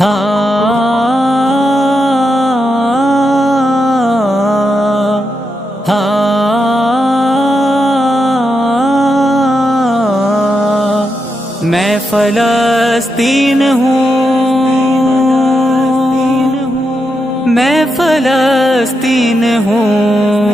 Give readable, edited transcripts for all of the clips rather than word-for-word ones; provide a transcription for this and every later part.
میں فلسطین ہوں، میں فلسطین ہوں،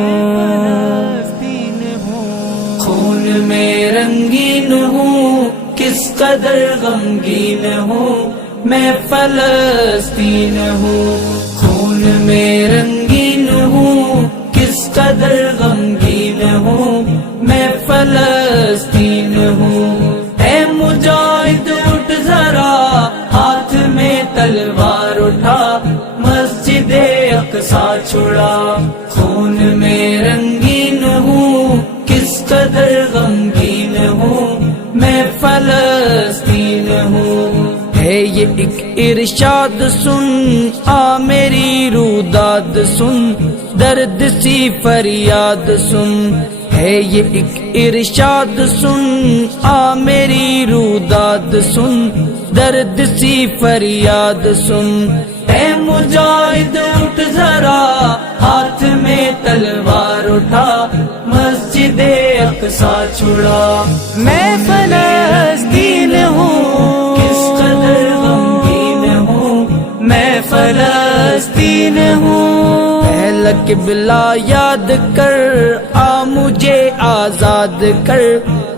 خون میں رنگین ہوں، کس قدر غمگین ہوں، میں فلسطین ہوں، خون میں رنگین ہوں، کس قدر غمگین ہوں، میں فلسطین ہوں۔ اے مجاہد اٹھ ذرا، ہاتھ میں تلوار اٹھا، مسجد اقصی چھڑا، خون میں رنگین ہوں، کس قدر غمگین ہوں، میں فلسطین ہوں۔ ہے یہ ایک ارشاد سن، آ میری روداد سن، درد سی فریاد سن، ہے یہ ایک ارشاد سن، آ میری روداد سن، درد سی فریاد سن۔ اے مجاہد اٹھ ذرا، ہاتھ میں تلوار اٹھا، مسجد اقصی چھڑا، میں فلسطین ہوں، کس قدر غمگین ہوں، میں فلسطین ہوں۔ پہلا قبلہ یاد کر، آ مجھے آزاد کر،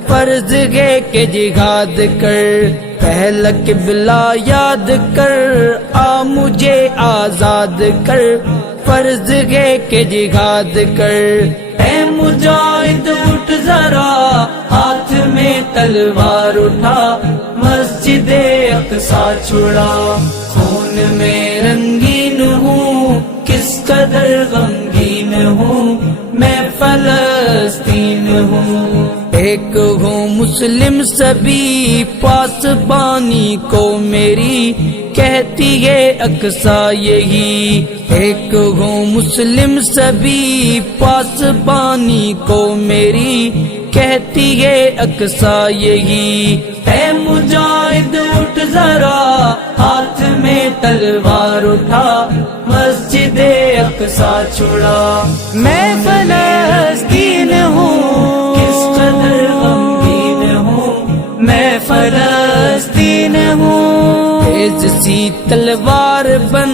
فرض ہے کہ جہاد کر۔ پہلا قبلہ یاد کر، آ مجھے آزاد کر، فرض ہے کہ جہاد کر۔ اے مجاہد اٹھ ذرا، ہاتھ میں تلوار اٹھا، مسجد اقصی چھڑا، خون میں رنگین ہوں، کس قدر غمگین ہوں، میں فلسطین ہوں۔ ایک ہوں مسلم سبھی، پاسبانی کو میری کہتی ہے اقصی یہی۔ ایک ہوں مسلم سبھی، پاسبانی کو میری کہتی ہے اقصی یہی۔ اے مجاہد اٹھ ذرا، ہاتھ میں تلوار اٹھا، مسجد اقصی چھڑا، میں فلسطین ہوں، کس قدر غمگین ہوں، میں فلسطین ہوں۔ تیز سی تلوار بن،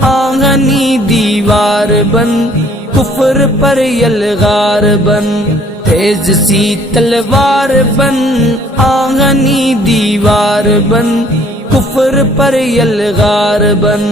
آہنی دیوار بن، کفر پر یلغار بن۔ تیز سی تلوار بن، آہنی دیوار بن، کفر پر یلغار بن۔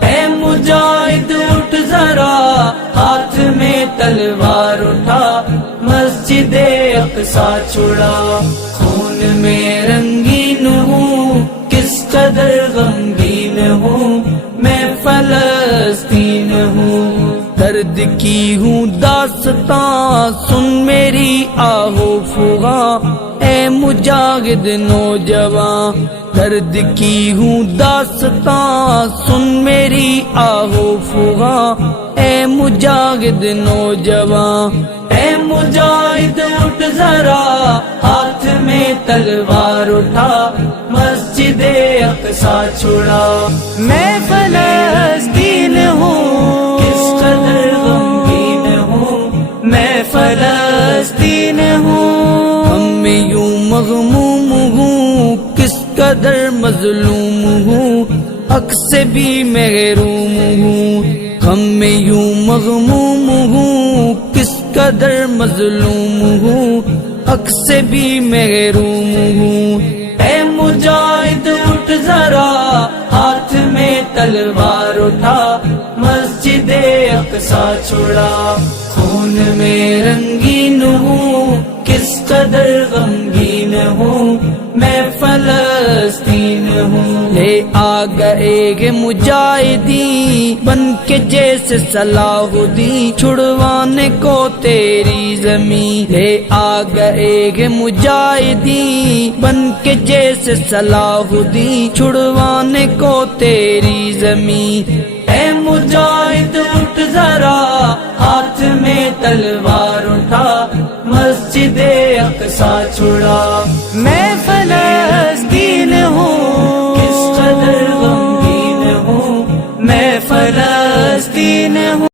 اے مجاہد اٹھ ذرا، ہاتھ میں تلوار اٹھا، مسجد اقصی چھڑا، خون میں رنگین ہوں، کس قدر غمگین ہوں، میں فلسطین ہوں۔ درد کی ہوں داستان، سن میری آہو فغاں، اے مجاہد نوجوان۔ درد کی ہوں داستان، سن میری آہو فغاں، اے مجاہد نوجوان۔ اے مجاہد اٹھ ذرا، ہاتھ میں تلوار اٹھا، مسجد اقصی چھڑا، میں فلسطین ہوں، کس قدر غمگین ہوں، میں فلسطین ہوں۔ ہم میں یوں مغموم ہوں، کس قدر مظلوم ہوں، حق سے بھی محروم ہوں۔ ہم میں یوں مغموم ہوں، کس قدر مظلوم ہوں، حق سے بھی محروم ہوں۔ اے مجاہد اٹھ ذرا، ہاتھ میں تلوار اٹھا، مسجد اقصی چھڑا، خون میں رنگین ہوں، کس قدر غمگین ہوں، میں فلسطین ہوں۔ لے آ گئے گے مجاہدین، بن کے جیسے صلاح الدین، چھڑوانے کو تیری زمین۔ لے آ گئے گے مجاہدین، بن کے جیسے صلاح الدین، چھڑوانے کو تیری زمین۔ اے مجاہد اٹھ ذرا، ہاتھ میں تلوار اٹھا، مسجد اقصی چھڑا، میں فلسطین ہوں، کس قدر غمگین فلسطین ہوں.